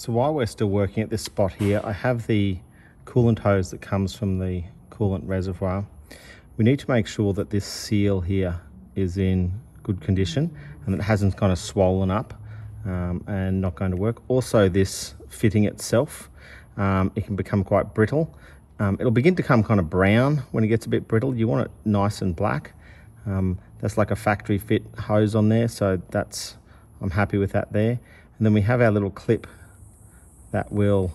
So while we're still working at this spot here, I have the coolant hose that comes from the coolant reservoir. We need to make sure that this seal here is in good condition and that it hasn't kind of swollen up and not going to work. Also, this fitting itself, it can become quite brittle. It'll begin to come kind of brown when it gets a bit brittle. You want it nice and black. That's like a factory fit hose on there, so I'm happy with that there. And then we have our little clip that will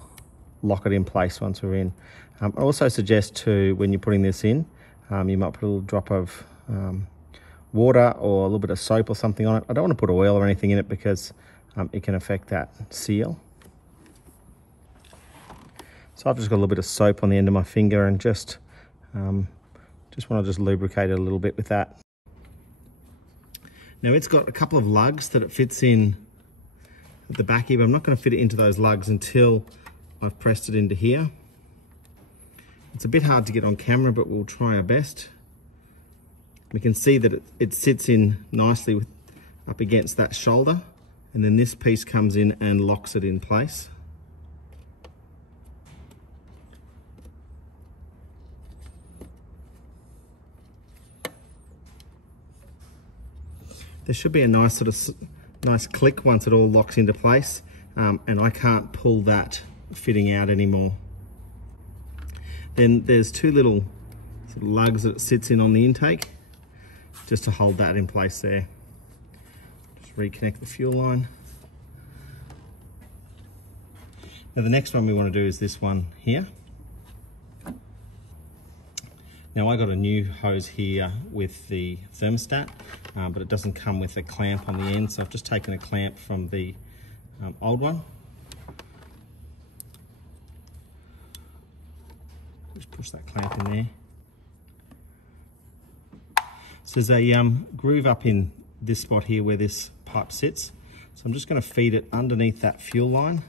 lock it in place once we're in. I also suggest too, when you're putting this in, you might put a little drop of water or a little bit of soap or something on it. I don't want to put oil or anything in it because it can affect that seal. So I've just got a little bit of soap on the end of my finger and just want to just lubricate it a little bit with that. Now it's got a couple of lugs that it fits in at the back here, but I'm not going to fit it into those lugs until I've pressed it into here. It's a bit hard to get on camera, but we'll try our best. We can see that it sits in nicely up against that shoulder, and then this piece comes in and locks it in place. There should be a nice sort of nice click once it all locks into place, and I can't pull that fitting out anymore. Then there's two little sort of lugs that it sits in on the intake, just to hold that in place there. Just reconnect the fuel line. Now the next one we want to do is this one here. Now I got a new hose here with the thermostat, but it doesn't come with a clamp on the end, so I've just taken a clamp from the old one. Just push that clamp in there. So there's a groove up in this spot here where this pipe sits. So I'm just going to feed it underneath that fuel line.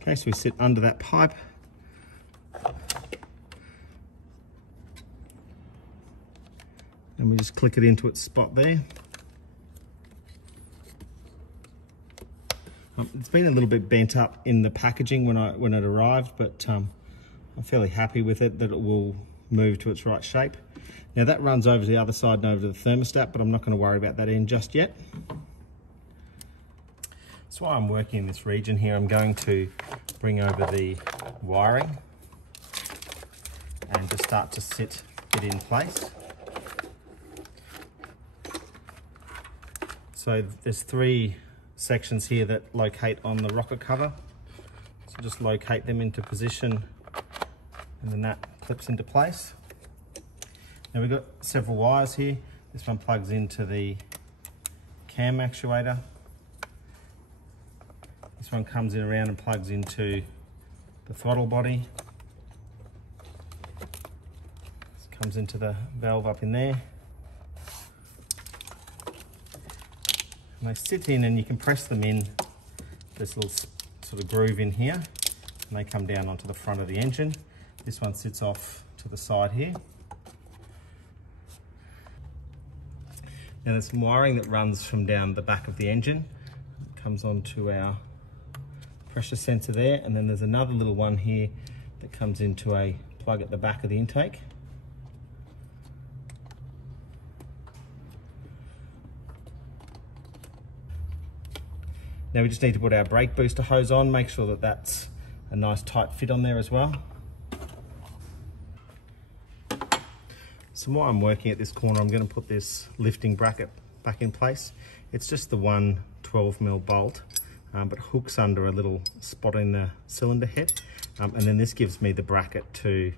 Okay, so we sit under that pipe. And we just click it into its spot there. It's been a little bit bent up in the packaging when it arrived, but I'm fairly happy with it that it will move to its right shape. Now that runs over to the other side and over to the thermostat, but I'm not going to worry about that end just yet. So while I'm working in this region here, I'm going to bring over the wiring and just start to sit it in place. So there's three sections here that locate on the rocker cover. So just locate them into position and then that clips into place. Now we've got several wires here. This one plugs into the cam actuator. This one comes in around and plugs into the throttle body. This comes into the valve up in there. And they sit in and you can press them in this little sort of groove in here and they come down onto the front of the engine. This one sits off to the side here. Now there's some wiring that runs from down the back of the engine. It comes onto our pressure sensor there, and then there's another little one here that comes into a plug at the back of the intake. Now we just need to put our brake booster hose on, make sure that that's a nice tight fit on there as well. So while I'm working at this corner, I'm going to put this lifting bracket back in place. It's just the one 12mm bolt, but hooks under a little spot in the cylinder head. And then this gives me the bracket to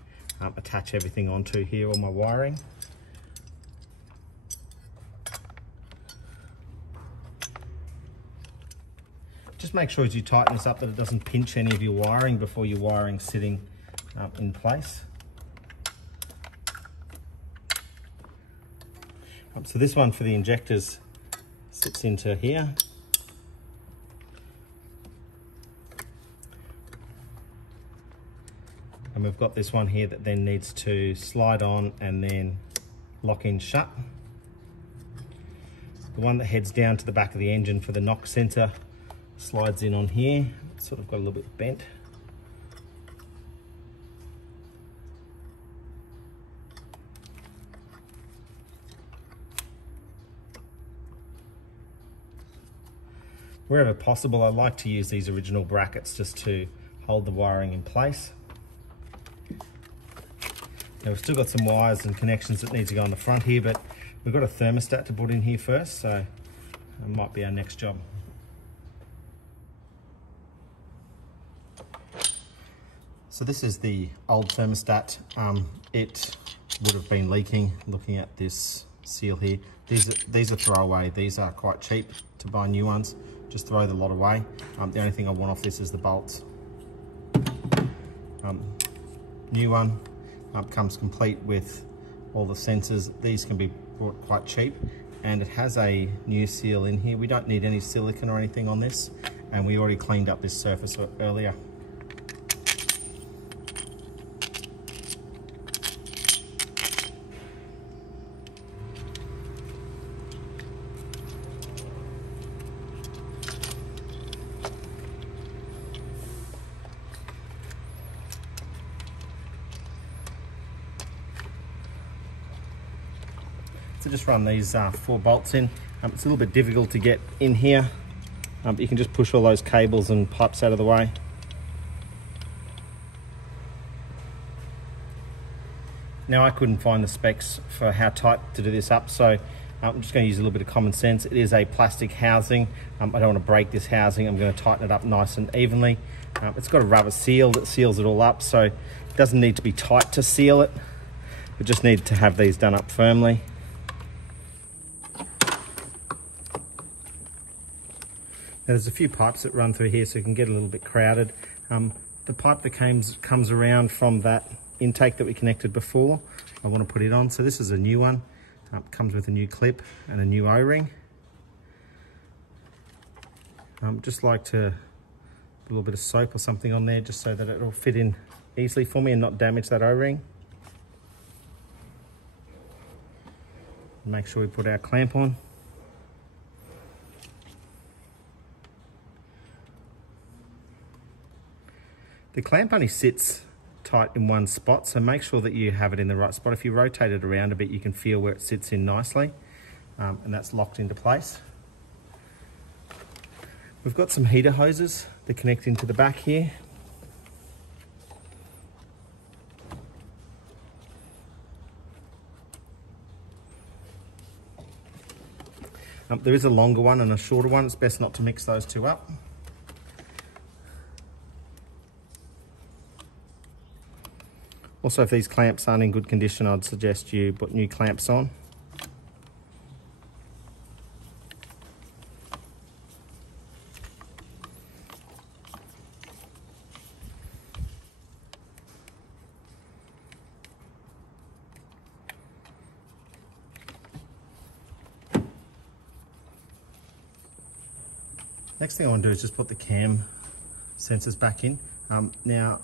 attach everything onto here, all my wiring. Just make sure as you tighten this up that it doesn't pinch any of your wiring before your wiring's sitting in place. So this one for the injectors sits into here. And we've got this one here that then needs to slide on and then lock in shut. The one that heads down to the back of the engine for the knock sensor slides in on here. It's sort of got a little bit bent. Wherever possible, I like to use these original brackets just to hold the wiring in place. Now we've still got some wires and connections that need to go on the front here, but we've got a thermostat to put in here first, so that might be our next job. So this is the old thermostat. It would have been leaking looking at this seal here. These are throwaway. These are quite cheap to buy new ones. Just throw the lot away. The only thing I want off this is the bolts. New one comes complete with all the sensors. These can be bought quite cheap, and it has a new seal in here. We don't need any silicone or anything on this, and we already cleaned up this surface earlier. So just run these 4 bolts in. It's a little bit difficult to get in here, but you can just push all those cables and pipes out of the way. Now I couldn't find the specs for how tight to do this up, so I'm just going to use a little bit of common sense. It is a plastic housing. I don't want to break this housing. I'm going to tighten it up nice and evenly. It's got a rubber seal that seals it all up, so it doesn't need to be tight to seal it. We just need to have these done up firmly. There's a few pipes that run through here, so you can get a little bit crowded. The pipe that comes around from that intake that we connected before, I want to put it on. So this is a new one. Comes with a new clip and a new O-ring. Just like to put a little bit of soap or something on there just so that it'll fit in easily for me and not damage that O-ring. Make sure we put our clamp on. The clamp only sits tight in one spot, so make sure that you have it in the right spot. If you rotate it around a bit, you can feel where it sits in nicely, and that's locked into place. We've got some heater hoses that connect into the back here. There is a longer one and a shorter one. It's best not to mix those two up. Also, if these clamps aren't in good condition, I'd suggest you put new clamps on. Next thing I want to do is just put the cam sensors back in. Now,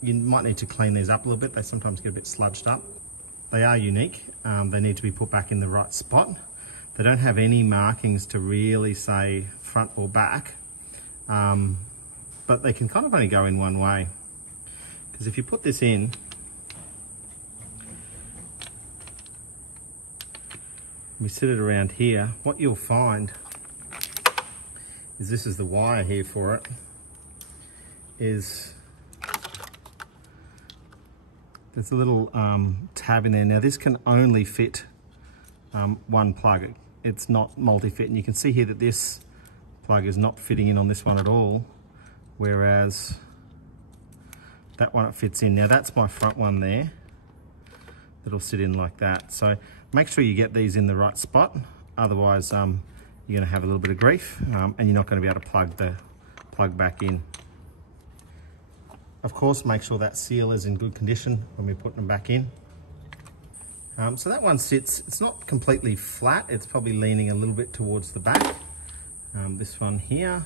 you might need to clean these up a little bit. They sometimes get a bit sludged up. They are unique. They need to be put back in the right spot. They don't have any markings to really say front or back, but they can kind of only go in one way. Because if you put this in, we sit it around here, what you'll find is this is the wire here for it, is there's a little tab in there. Now this can only fit one plug. It's not multi-fit, and you can see here that this plug is not fitting in on this one at all, whereas that one it fits in. Now that's my front one there. That'll sit in like that. So make sure you get these in the right spot, otherwise you're going to have a little bit of grief, and you're not going to be able to plug the plug back in. Of course, make sure that seal is in good condition when we put them back in. So that one sits, it's not completely flat, it's probably leaning a little bit towards the back. This one here.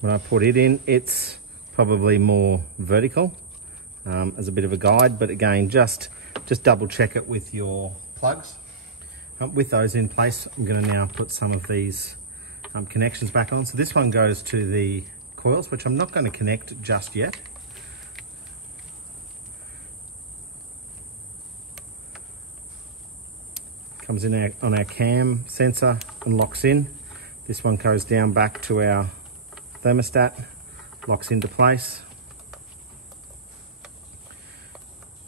When I put it in, it's probably more vertical as a bit of a guide, but again, just double check it with your plugs. With those in place, I'm going to now put some of these connections back on. So this one goes to the coils, which I'm not going to connect just yet. Comes in on our cam sensor and locks in. This one goes down back to our thermostat, locks into place.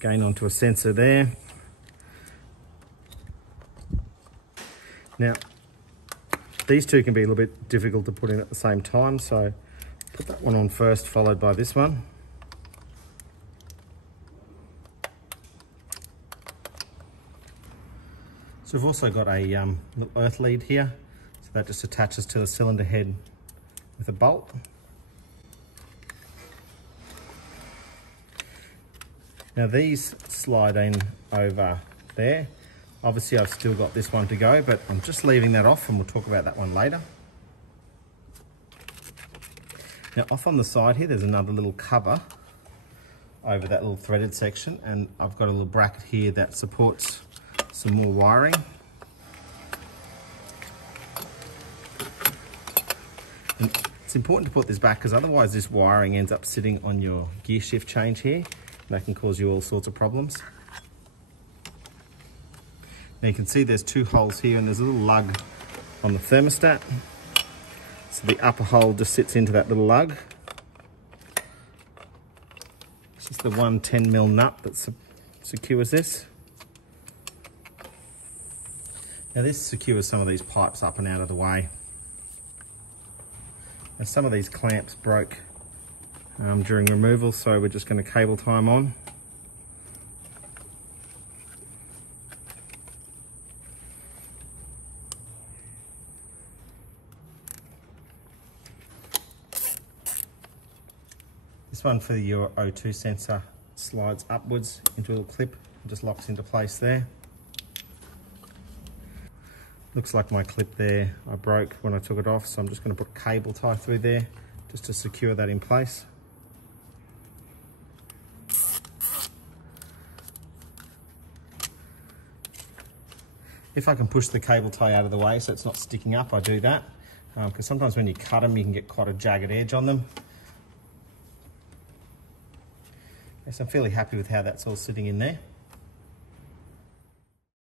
Again onto a sensor there. Now, these two can be a little bit difficult to put in at the same time, so put that one on first, followed by this one. So we've also got a little earth lead here, so that just attaches to the cylinder head with a bolt. Now these slide in over there. Obviously I've still got this one to go, but I'm just leaving that off and we'll talk about that one later. Now off on the side here, there's another little cover over that little threaded section, and I've got a little bracket here that supports some more wiring. And it's important to put this back because otherwise this wiring ends up sitting on your gear shift change here, and that can cause you all sorts of problems. Now you can see there's two holes here and there's a little lug on the thermostat. So the upper hole just sits into that little lug. It's just the one 10mm nut that secures this. Now this secures some of these pipes up and out of the way. Now some of these clamps broke during removal, so we're just going to cable tie them on. This one for your O2 sensor slides upwards into a little clip and just locks into place there. Looks like my clip there I broke when I took it off, so I'm just going to put a cable tie through there just to secure that in place. If I can push the cable tie out of the way so it's not sticking up, I do that, because sometimes when you cut them you can get quite a jagged edge on them. So I'm fairly happy with how that's all sitting in there.